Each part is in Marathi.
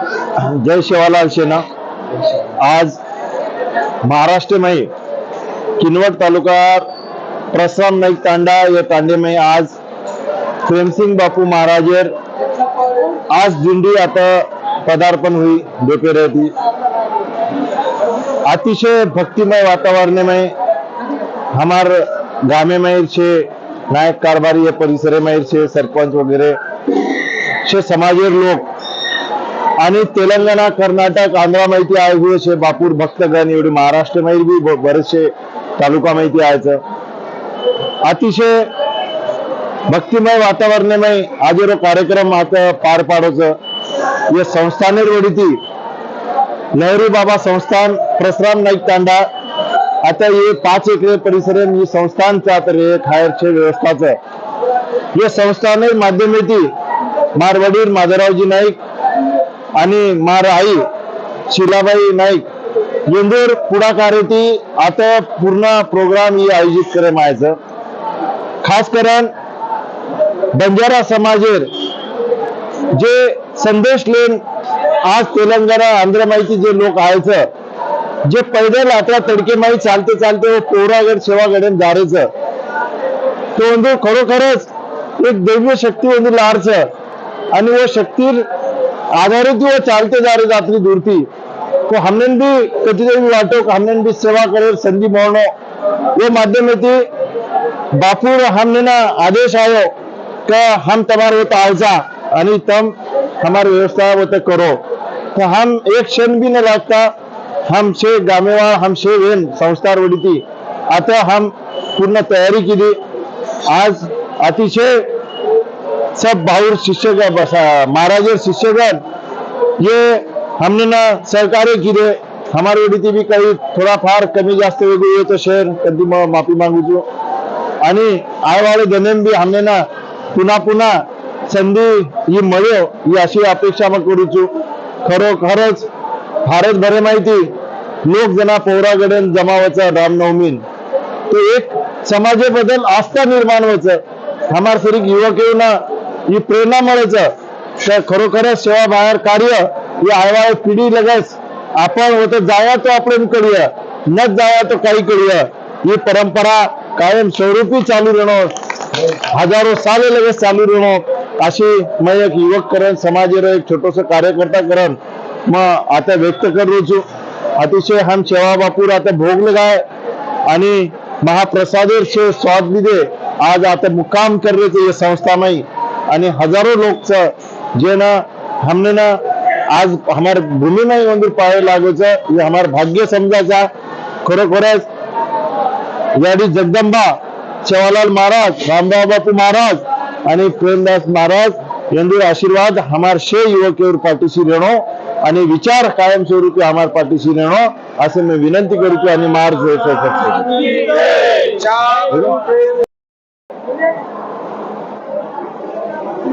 जय शिवालाल सेना. आज महाराष्ट्र में किनवट तालुका प्रसन्न नाईक तांडा या तांडे में आज प्रेमसिंग बापू महाराजेर आज दिंडी आता पदार्पण हुई दोपहर थी अतिशय भक्तिमय वातावरण में हमार गामे में छे नायक कारभारी या परिसरे में छे सरपंच वगैरे छे समाजेर लोक आणि तेलंगणा कर्नाटक आंध्रा माहिती आहे असे बापूर भक्तगण एवढे महाराष्ट्र माहिती बी बरेचसे तालुका माहिती आहेच अतिशय भक्तिमय वातावरणमय आजेरो कार्यक्रम आता पार पाडोच या संस्थानेर वडीती नेहरू बाबा संस्थान प्रसराम नाईक तांडा आता हे पाच एकरे परिसर ही संस्थानचा तर हे खायरचे व्यवस्थाचं या संस्थाने माध्यमेती मारवडील माधवरावजी नाईक आणि मार आई शिलाबाई नाईक इंदूर पुढाकार येते आता पूर्ण प्रोग्राम ही आयोजित करे मायचं खास करून बंजारा समाजेर जे संदेश लेन आज तेलंगणा आंध्र माहिती जे लोक आहेच जे पैदल आता तडके माई चालते चालते पोहरागड सेवागड जारेच. तो म्हणजे खरोखरच एक दैव्य शक्ती म्हणजे लहारच आणि व शक्ती आधारित वो चालते जा रहे रात्री दूरती तो हमने भी कधीतरी वाटो की हमने भी सेवा करे संधी मोहनो ये माध्यम थी। बापू हमने ना आदेश आयो कि हम तुम्हारे वो तालजा आणि तम हमारी व्यवस्था वो तो करो। तो हम एक क्षण भी न लगता हम शे गामेवाळ हम शे वेन संस्थार वडीती आता हम पूर्ण तयारी केली आज अतिशय सब भाऊर शिष्यगण महाराज शिष्यगण ये हमने ना सहकार्य किए हमारे वडीती बी काही थोडाफार कमी जास्त हो येतो तो कधी कभी माफी मागूचो आणि आयवाळे जनेम भी हमने ना पुन्हा पुन्हा संधी ही मळे ही अशी अपेक्षा मग करूचू खरोखरच भारत भरे माहिती जमा पोहराकडे राम रामनवमीन। ते एक समाजाबद्दल आस्था निर्माण व्हायचं हमार सरी युवक येऊ ना ही प्रेरणा मिळायचं. तर खरोखरच सेवा बाहेर कार्य ही आयवाळ पिढी लगेच आपण होतं जाया तो आपण करूया. न जाया तो काही करूया. ही परंपरा कायम स्वरूपी चालू राहणं हजारो साले लगेच चालू राहणं अशी मग एक युवक करण समाजेर एक छोटस कार्यकर्ता करण मग आता व्यक्त करू अतिशय हम सेवा बापूर आता भोगलं काय आणि महाप्रसादेर से स्वाद विदे आज आता मुकाम कर रहे थे ये संस्था में आणि हजारो लोकच जे ना हमने ना आज हमारे भूमि में मंदिर पावे लागोच ये हमार भाग्य समजायचा. खरोखरच याडी जगदंबा जवाहरलाल महाराज रामराव बापू महाराज आणि प्रेमदास महाराज यांचे आशीर्वाद हमार शे युवकेवर पाठीशी रेणो आणि विचार कायमस्वरूपी हमार पाठीशी रेणो असे मी विनंती करतो आणि मार्ग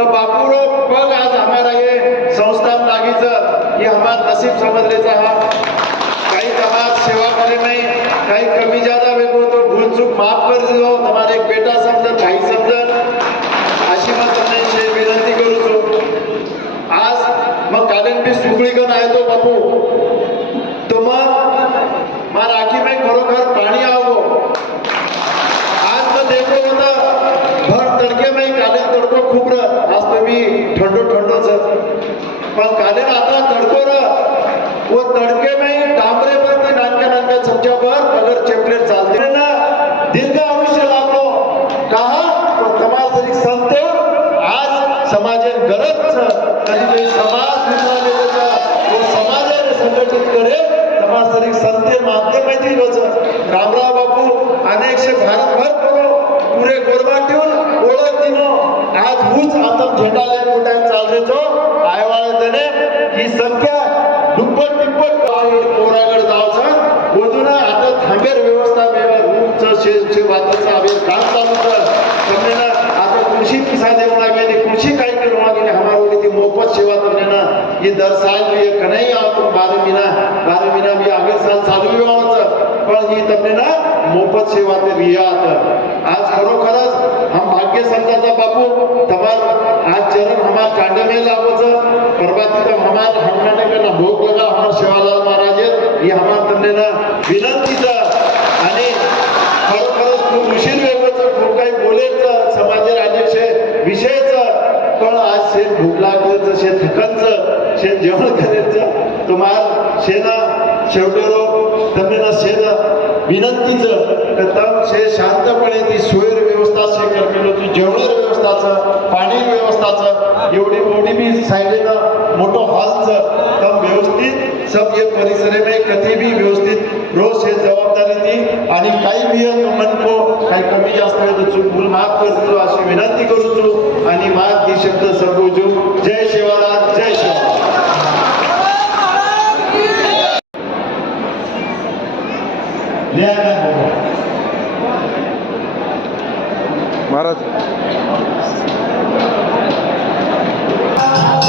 तो बापूड़ो पग आज हमारा ये संस्थान लागी ये हमारा नसीब समझ लेता हा. कहीं समाज सेवा करे नहीं कहीं कमी ज्यादा वेगो तो भूल चूक माफ कर दो तुम्हारे एक बेटा समझ भाई समझ अशी मैं तुमने विनंती करू छू आज मग कालन बी सुगळीकन आहे तो बापू. तो मग मा राखी में खरोखर पानी आव तडके नाही काले तडको खूप आज तुम्ही ठंडो ठंडोच पण काले आता तडको र. व तडके नाही डांबरे वरती नानक्या नानक्या चमच्यावर कलर चेपले चालते. ना दीर्घ आयुष्य लाभलो का? समाज संत. आज समाज गरज कधी समाज समाजाने संघटित करे समाज संत माध्यमाची गरज रामराव बापू अनेकशे भारतभर पुरे गोरबा ठेवून ओळख दिन आज ऊच आता झेंडाले मोठ्या चालरेचो आयवाळे त्याने. ही संख्या दुप्पट तिप्पट कोरागड जावचा. वजुना आता थांबेर व्यवस्था मोफत सेवा बारह महीना भी आगे साल चालू भी मोफत सेवा रिया आता आज खरोखरच हम भाग्य संताचा बापू तमार आज चरण हमार कांडे लावच परमात्मा तो हमार हमने के ना भोग लगा हमार शिवालाल महाराज ये हमा तन्ने विनंती आणि खरोखरच खूप उशीर वेगळं खूप काही बोलेच समाजाचे अध्यक्ष विषयच पण आज शेत भूक लागल्याचं शेत थकांचं शेत जेवण करायचं तुम्हाला शेना शेवटेवर मोठी बी हॉल मोठं हॉलचं व्यवस्थित सब ये परिसर में कधी भी व्यवस्थित रोज हे जबाबदारी ती आणि काही बी मन को काही कमी जास्त आहे तर चूक भूल माफ करतो अशी विनंती करू आणि माग ही शब्द संबोजू जय शिवराज जय शिवाला लिहा महाराज. Oh,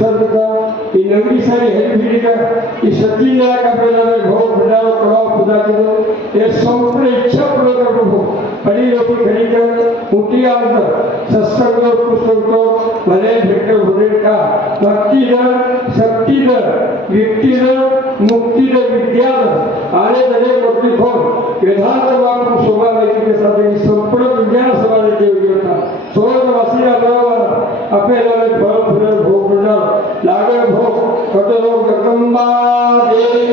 सर्व का ये नवरी सारी हरी भीड़ का ये सत्यनारायण का प्रणाम है भव भंडारो करो पूजा करो ये संपूर्ण इच्छा पूर्ण कर प्रभु बड़ी रोटी खड़ी कर मुट्ठी अंदर सत्संग और पुस्तक को भले भेंट भूरे का। भक्ति दर शक्ति दर व्यक्ति दर मुक्ति दर विद्या दर आने दरे मुक्ति खोल वेदांत वाक्य शोभा व्यक्ति के साथ संपूर्ण विज्ञान समाज के योग्यता। सोलह वासी अपने कटलो जगदंबा देवी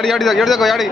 ದಾದಿ ಯಾಡಿ ಯಾಡಿ ಎಡ್ देखो ಯಾಡಿ